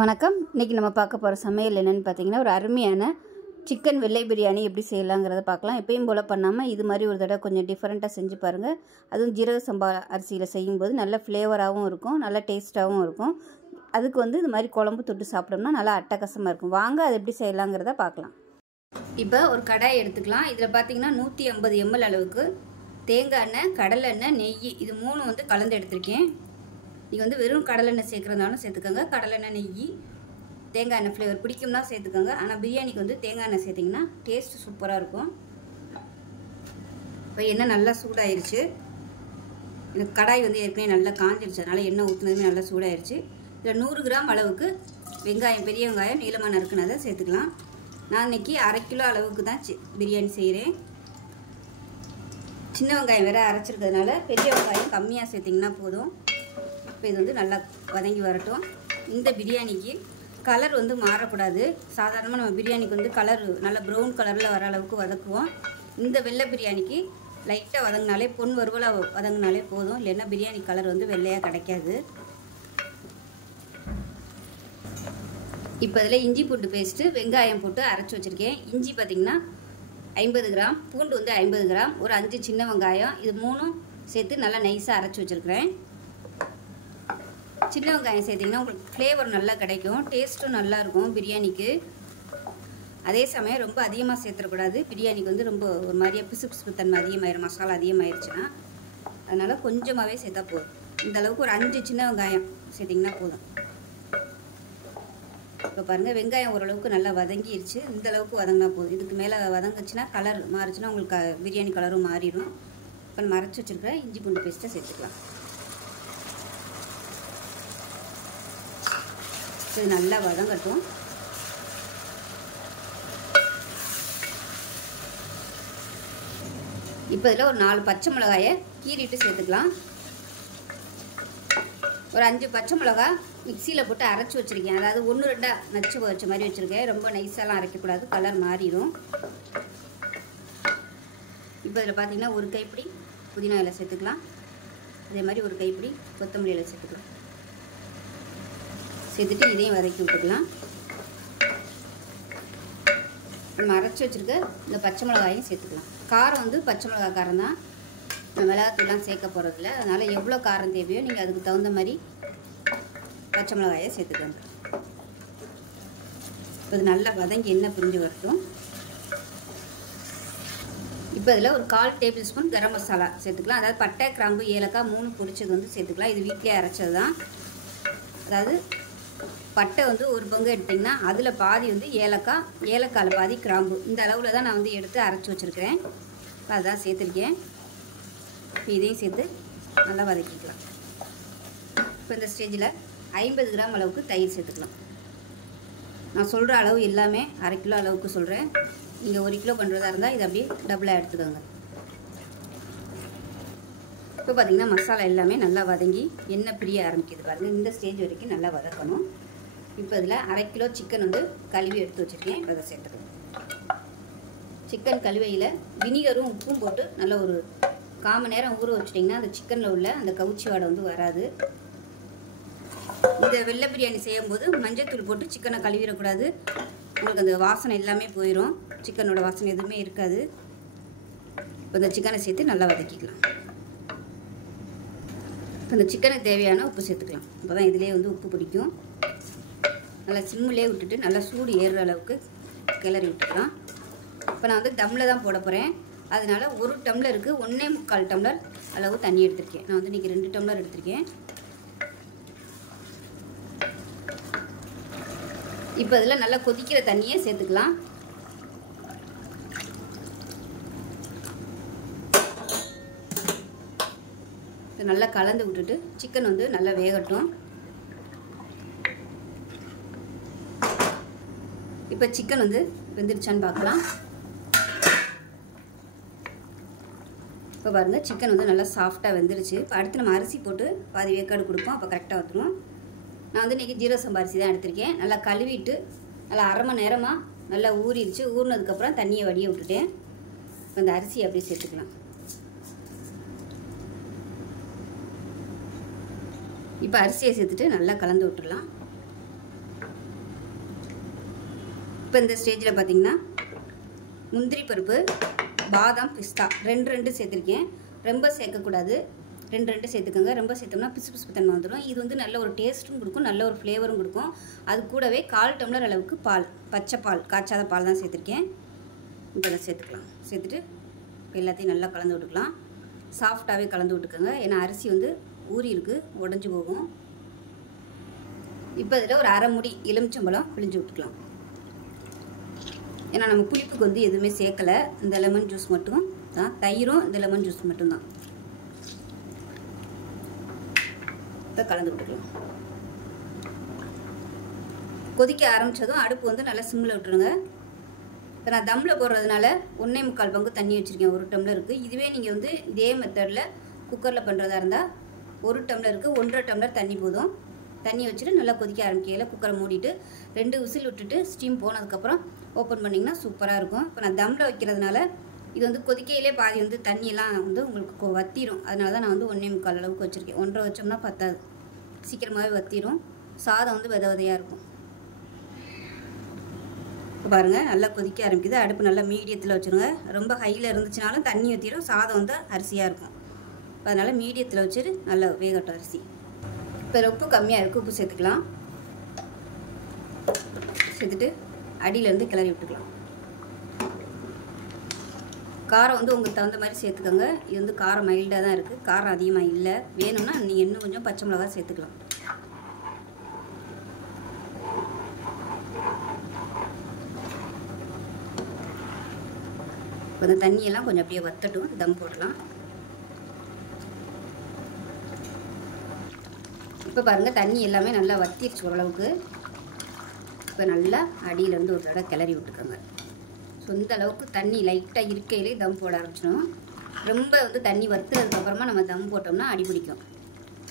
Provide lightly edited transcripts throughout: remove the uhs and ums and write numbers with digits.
வணக்கம். இன்றைக்கி நம்ம பார்க்க போகிற சமையல் என்னென்னு பார்த்தீங்கன்னா, ஒரு அருமையான சிக்கன் வெள்ளை பிரியாணி எப்படி செய்யலாங்கிறத பார்க்கலாம். எப்பயும் போல் பண்ணாமல் இது மாதிரி ஒரு தடவை கொஞ்சம் டிஃப்ரெண்ட்டாக செஞ்சு பாருங்கள். அதுவும் ஜீரக சம்பா அரிசியில் செய்யும்போது நல்ல ஃப்ளேவராகவும் இருக்கும், நல்ல டேஸ்ட்டாகவும் இருக்கும். அதுக்கு இது மாதிரி குழம்பு தொட்டு சாப்பிட்டோம்னா நல்லா அட்டகாசமாக இருக்கும். வாங்க அது எப்படி செய்யலாங்கிறத பார்க்கலாம். இப்போ ஒரு கடாய் எடுத்துக்கலாம். இதில் பார்த்தீங்கன்னா 150 ml அளவுக்கு தேங்காய் எண்ணெய், கடலை எண்ணெய், நெய் இது 3 கலந்து எடுத்திருக்கேன். நீங்கள் வெறும் கடலெண்ணெய் சேர்க்குறதுனாலும் சேர்த்துக்கோங்க. கடலெண்ணெய், நெய், தேங்காய் எண்ணெய் ஃப்ளேவர் பிடிக்கும்னா சேர்த்துக்கோங்க. ஆனால் பிரியாணிக்கு தேங்காய் எண்ணெய் சேர்த்திங்கன்னா டேஸ்ட்டு சூப்பராக இருக்கும். இப்போ எண்ணெய் நல்லா சூடாயிருச்சு. இந்த கடாய் ஏற்கனவே நல்லா காஞ்சிருச்சு, அதனால் எண்ணெய் ஊற்றுனதுமே நல்லா சூடாயிருச்சு. இதில் 100 கிராம் அளவுக்கு வெங்காயம், பெரிய வெங்காயம் நீளமாக நறுக்குனதை சேர்த்துக்கலாம். நான் இன்றைக்கி 1/2 கிலோ அளவுக்கு தான் பிரியாணி செய்கிறேன். சின்ன வெங்காயம் வேறு அரைச்சிருக்கிறதுனால பெரிய வெங்காயம் கம்மியாக சேர்த்திங்கன்னா போதும். இப்போ இது நல்லா வதங்கி வரட்டும். இந்த பிரியாணிக்கு கலர் மாறக்கூடாது. சாதாரணமாக நம்ம பிரியாணிக்கு கலர் நல்லா ப்ரௌன் கலரில் வர அளவுக்கு வதக்குவோம். இந்த வெள்ளை பிரியாணிக்கு லைட்டாக வதங்கினாலே, பொன் வறுவலாக வதங்கினாலே போதும். இல்லைன்னா பிரியாணி கலர் வெள்ளையாக கிடைக்காது. இப்போ இதில் இஞ்சி பூண்டு பேஸ்ட்டு, வெங்காயம் போட்டு அரைச்சி வச்சுருக்கேன். இஞ்சி பார்த்திங்கன்னா 50 கிராம், பூண்டு 50 கிராம், ஒரு 5 சின்ன வெங்காயம், இது 3 சேர்த்து நல்லா நைஸாக அரைச்சி வச்சுருக்கிறேன். சின்ன வெங்காயம் சேர்த்திங்கன்னா உங்களுக்கு ஃப்ளேவர் நல்லா கிடைக்கும், டேஸ்ட்டும் நல்லாயிருக்கும் பிரியாணிக்கு. அதே சமயம் ரொம்ப அதிகமாக சேர்த்துடக்கூடாது. பிரியாணிக்கு ரொம்ப ஒரு மாதிரியே பிசு தன்மை அதிகமாயிரும், மசாலா அதிகமாகிருச்சுன்னா. அதனால் கொஞ்சமாகவே சேர்த்தா போதும். இந்தளவுக்கு ஒரு 5 சின்ன வெங்காயம் சேர்த்திங்கன்னா போதும். இப்போ பாருங்கள், வெங்காயம் ஓரளவுக்கு நல்லா வதங்கிடுச்சு. இந்தளவுக்கு வதங்கினா போதும். இதுக்கு மேலே வதங்குச்சுன்னா கலர் மாறிச்சுன்னா உங்களுக்கு பிரியாணி கலரும் மாறிடும். இப்போ நம்ம அரைச்சி வச்சுருக்கிற இஞ்சி பூண்டு பேஸ்ட்டை சேர்த்துக்கலாம். இது நல்லா வதங்கட்டும். இப்போ இதில் ஒரு 4 பச்சை மிளகாயை கீறிட்டு சேர்த்துக்கலாம். ஒரு 5 பச்சை மிளகா மிக்சியில் போட்டு அரைச்சி வச்சுருக்கேன். அதாவது 1-2 நச்சு வச்ச மாதிரி வச்சுருக்கேன். ரொம்ப நைஸாலாம் அரைக்கக்கூடாது, கலர் மாறிடும். இப்போ இதில் பார்த்தீங்கன்னா ஒரு கைப்பிடி புதினா இலை சேர்த்துக்கலாம். அதே மாதிரி ஒரு கைப்பிடி கொத்தமல்லி இலை சேர்த்துக்கலாம். சேர்த்துட்டு இதையும் வதக்கி விட்டுக்கலாம். நம்ம அரைச்சி வச்சுருக்க இந்த பச்சை மிளகாயும் சேர்த்துக்கலாம். காரம் பச்சை மிளகாய் காரம் தான், மிளகாத்தூள்லாம் சேர்க்க போகிறதில்ல. அதனால் எவ்வளோ காரம் தேவையோ நீங்கள் அதுக்கு தகுந்த மாதிரி பச்சை மிளகாயை சேர்த்துக்கோங்க. இப்போ இது நல்லா வதங்கி எண்ணெய் பிரிஞ்சு வரட்டும். இப்போ இதில் ஒரு 1/4 டேபிள் ஸ்பூன் கரம் மசாலா சேர்த்துக்கலாம். அதாவது பட்டை, கிராம்பு, ஏலக்காய் 3 பொரிச்சது சேர்த்துக்கலாம். இது வீட்டிலே அரைச்சது தான். அதாவது பட்டை ஒரு பங்கு எடுத்திங்கன்னா அதில் பாதி ஏலக்காய், ஏலக்காயில் பாதி கிராம்பு, இந்த அளவில் தான் நான் எடுத்து அரைச்சி வச்சுருக்கிறேன். அதுதான் சேர்த்துருக்கேன். இப்போ இதையும் சேர்த்து நல்லா வதக்கிக்கலாம். இப்போ இந்த ஸ்டேஜில் 50 கிராம் அளவுக்கு தயிர் சேர்த்துக்கலாம். நான் சொல்கிற அளவு எல்லாமே 1/2 கிலோ அளவுக்கு சொல்கிறேன். நீங்கள் 1 கிலோ பண்ணுறதா இருந்தால் இதை அப்படியே டபுளாக எடுத்துக்கோங்க. இப்போ பார்த்திங்கன்னா மசாலா எல்லாமே நல்லா வதங்கி எண்ணெய் பிரிய ஆரம்பிக்குது பாருங்கள். இந்த ஸ்டேஜ் வரைக்கும் நல்லா வதக்கணும். இப்போ இதில் 1/2 கிலோ சிக்கன் கழுவி எடுத்து வச்சுருக்கேன். இப்போ அதை சேர்த்துக்கலாம். சிக்கன் கழுவையில் வினிகரும் உப்பும் போட்டு நல்லா ஒரு 1/4 மணி நேரம் ஊற வச்சிட்டிங்கன்னா அந்த சிக்கனில் உள்ள அந்த கவுச்சி வாடை வராது. இந்த வெள்ளை பிரியாணி செய்யும்போது மஞ்சத்தூள் போட்டு சிக்கனை கழுவிடக்கூடாது. உங்களுக்கு அந்த வாசனை எல்லாமே போயிடும், சிக்கனோட வாசனை எதுவுமே இருக்காது. இப்போ இந்த சிக்கனை சேர்த்து நல்லா வதக்கிக்கலாம். இப்போ இந்த சிக்கனுக்கு தேவையான உப்பு சேர்த்துக்கலாம். அப்போ தான் இதிலே உப்பு பிடிக்கும். நல்லா சிம்மிலே விட்டுட்டு நல்லா சூடு ஏறுற அளவுக்கு கிளறி விட்டுக்கலாம். இப்போ நான் தம்மில் தான் போட போகிறேன். அதனால் 1 டம்ளருக்கு 1.25 டம்ளர் அளவு தண்ணி எடுத்திருக்கேன். நான் இன்றைக்கி 2 டம்ளர் எடுத்திருக்கேன். இப்போ இதில் நல்லா கொதிக்கிற தண்ணியை சேர்த்துக்கலாம். நல்லா கலந்து விட்டுட்டு சிக்கன் நல்லா வேகட்டும். இப்போ சிக்கன் வெந்துருச்சான்னு பார்க்கலாம். இப்போ பாருங்கள், சிக்கன் நல்லா சாஃப்டாக வெந்துருச்சு. இப்போ அடுத்து நம்ம அரிசி போட்டு பாதி வேக்காடு கொடுப்போம். அப்போ கரெக்டாக வந்துடும். நான் இன்றைக்கி ஜீரக சம்பா அரிசி தான் எடுத்திருக்கேன். நல்லா கழுவிட்டு நல்லா 1/2 மணி நேரமாக நல்லா ஊறிடுச்சு. ஊறினதுக்கப்புறம் தண்ணியை வடிய விட்டுட்டேன். இப்போ அந்த அரிசியை அப்படியே சேர்த்துக்கலாம். இப்போ அரிசியை சேர்த்துட்டு நல்லா கலந்து விட்டுடலாம். இப்போ இந்த ஸ்டேஜில் பார்த்திங்கன்னா முந்திரி பருப்பு, பாதாம், பிஸ்தா ரெண்டு சேர்த்துருக்கேன். ரொம்ப சேர்க்கக்கூடாது, ரெண்டு சேர்த்துக்கோங்க. ரொம்ப சேர்த்தோம்னா பிசு பிசுப்பு தன்மை வந்துடும். இது வந்து நல்ல ஒரு டேஸ்ட்டும் கொடுக்கும், நல்ல ஒரு ஃப்ளேவரும் கொடுக்கும். அது கூடவே 1/4 டம்ளர் அளவுக்கு பால், பச்சை பால், காய்ச்சாத பால் தான் சேர்த்துருக்கேன். இப்போ அதை சேர்த்துக்கலாம். சேர்த்துட்டு எல்லாத்தையும் நல்லா கலந்து விட்டுக்கலாம். சாஃப்டாகவே கலந்து விட்டுக்கோங்க, ஏன்னா அரிசி வந்து ஊறி இருக்குது, உடஞ்சி போகும். இப்போ இதில் ஒரு 1/2 மூடி எலுமிச்சம்பழம் பிழிஞ்சு விட்டுக்கலாம். ஏன்னா நம்ம புளிப்புக்கு வந்து எதுவுமே சேர்க்கலை, இந்த லெமன் ஜூஸ் மட்டும் தான், தயிரும் இந்த லெமன் ஜூஸ் மட்டும்தான். இப்போ கலந்து விட்டுக்கலாம். கொதிக்க ஆரம்பித்ததும் அடுப்பு வந்து நல்லா சிம்மில் விட்டுருங்க. இப்போ நான் தம்மில் போடுறதுனால 1.25 பங்கு தண்ணி வச்சுருக்கேன் 1 டம்ளருக்கு. இதுவே நீங்கள் வந்து இதே மெத்தடில் குக்கரில் பண்ணுறதா இருந்தால் 1 டம்ளருக்கு 1.5 டம்ளர் தண்ணி போதும். தண்ணி வச்சுட்டு நல்லா கொதிக்க ஆரம்பிக்கையில் குக்கரை மூடிட்டு 2 விசில் விட்டுட்டு ஸ்டீம் போனதுக்கப்புறம் ஓப்பன் பண்ணிங்கன்னா சூப்பராக இருக்கும். இப்போ நான் தம்மில் வைக்கிறதுனால இது வந்து கொதிக்கையிலே பாதி வந்து தண்ணியெல்லாம் வந்து உங்களுக்கு வத்திரும். அதனால தான் நான் வந்து 1.25 அளவுக்கு வச்சுருக்கேன். 1.5 வச்சோம்னா பத்தாது, சீக்கிரமாகவே வத்திரும். சாதம் வந்து வித விதையாக இருக்கும். இப்போ பாருங்கள் நல்லா கொதிக்க ஆரம்பிக்குது. அடுப்பு நல்லா மீடியத்தில் வச்சுருங்க. ரொம்ப ஹையில் இருந்துச்சுனாலும் தண்ணி ஊற்றிடும், சாதம் வந்து அரிசியாக இருக்கும். அதனால் மீடியத்தில் வச்சுட்டு நல்லா வேகட்டும் அரிசி. இப்போ உப்பு கம்மியாக இருக்குது, உப்பு சேர்த்துக்கலாம். சேர்த்துட்டு அடியிலேருந்து கிளறி விட்டுக்கலாம். காரம் வந்து உங்களுக்கு தகுந்த மாதிரி சேர்த்துக்கோங்க. இது வந்து காரம் மைல்டாக தான் இருக்குது, காரம் அதிகமாக இல்லை. வேணும்னா நீங்கள் இன்னும் கொஞ்சம் பச்சை மிளகா சேர்த்துக்கலாம். இப்போ இந்த தண்ணியெல்லாம் கொஞ்சம் அப்படியே வத்தட்டும், தம் போடலாம். இப்போ பாருங்கள் தண்ணி எல்லாமே நல்லா வத்திடுச்சு ஓரளவுக்கு. இப்போ நல்லா அடியிலேருந்து ஒரு தடவை கிளறி விட்டுக்கோங்க. ஸோ இந்த அளவுக்கு தண்ணி லைட்டாக இருக்கையிலே தம் போட ஆரம்பிச்சிடும். ரொம்ப வந்து தண்ணி வத்துறதுக்கப்புறமா நம்ம தம் போட்டோம்னா அடி பிடிக்கும்.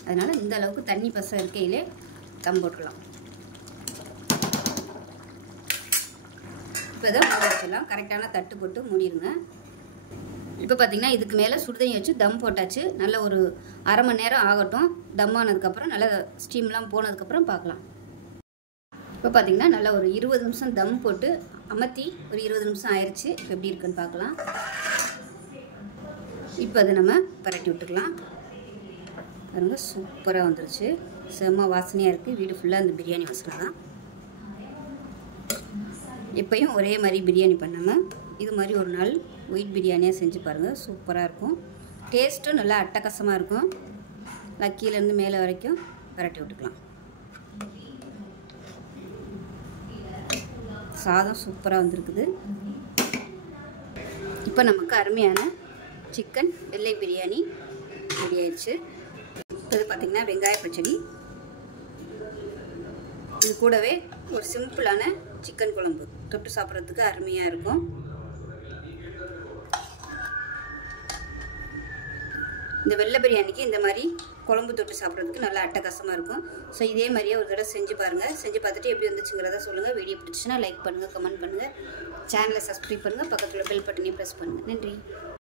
அதனால் இந்த அளவுக்கு தண்ணி பசம் இருக்கையிலே தம் போட்டுக்கலாம். இப்போ தான் மூட வச்சிடலாம். கரெக்டான தட்டு போட்டு மூடிடுங்க. இப்போ பார்த்திங்கன்னா இதுக்கு மேலே சுடுதண்ணி வச்சு தம் போட்டாச்சு. நல்ல ஒரு 1/2 மணி நேரம் ஆகட்டும். தம் ஆனதுக்கப்புறம் நல்லா ஸ்டீம்லாம் போனதுக்கப்புறம் பார்க்கலாம். இப்போ பார்த்திங்கன்னா நல்லா ஒரு 20 நிமிஷம் தம் போட்டு அமர்த்தி ஒரு 20 நிமிஷம் ஆயிடுச்சு. இப்போ எப்படி இருக்குன்னு பார்க்கலாம். இப்போ அதை நம்ம பரட்டி விட்டுக்கலாம். பாருங்கள் சூப்பராக வந்துருச்சு, செம்ம வாசனையாக இருக்குது. வீடு ஃபுல்லாக அந்த பிரியாணி வாசனை தான். எப்பயும் ஒரே மாதிரி பிரியாணி பண்ணாமல் இது மாதிரி ஒரு நாள் ஒயிட் பிரியாணியாக செஞ்சு பாருங்கள், சூப்பராக இருக்கும். டேஸ்ட்டும் நல்லா அட்டகாசமாக இருக்கும். கீழேருந்து மேலே வரைக்கும் பரட்டி விட்டுக்கலாம். சாதம் சூப்பராக வந்திருக்குது. இப்போ நமக்கு அருமையான சிக்கன் வெள்ளை பிரியாணி ரெடி ஆயிடுச்சு. இது பார்த்திங்கன்னா வெங்காய பச்சடி, இது கூடவே ஒரு சிம்பிளான சிக்கன் குழம்பு தொட்டு சாப்பிட்றதுக்கு அருமையாக இருக்கும். இந்த வெள்ளை பிரியாணிக்கு இந்த மாதிரி குழம்பு தொட்டு சாப்பிட்றதுக்கு நல்லா அட்டகாசமாக இருக்கும். ஸோ இதே மாதிரியே ஒரு தடவை செஞ்சு பாருங்கள். செஞ்சு பார்த்துட்டு எப்படி வந்துச்சுங்கிறத சொல்லுங்கள். வீடியோ பிடிச்சிச்சுன்னா லைக் பண்ணுங்கள், கமெண்ட் பண்ணுங்கள், சேனலை சப்ஸ்கிரைப் பண்ணுங்கள், பக்கத்தில் பெல் பட்டனையும் ப்ரெஸ் பண்ணுங்கள். நன்றி.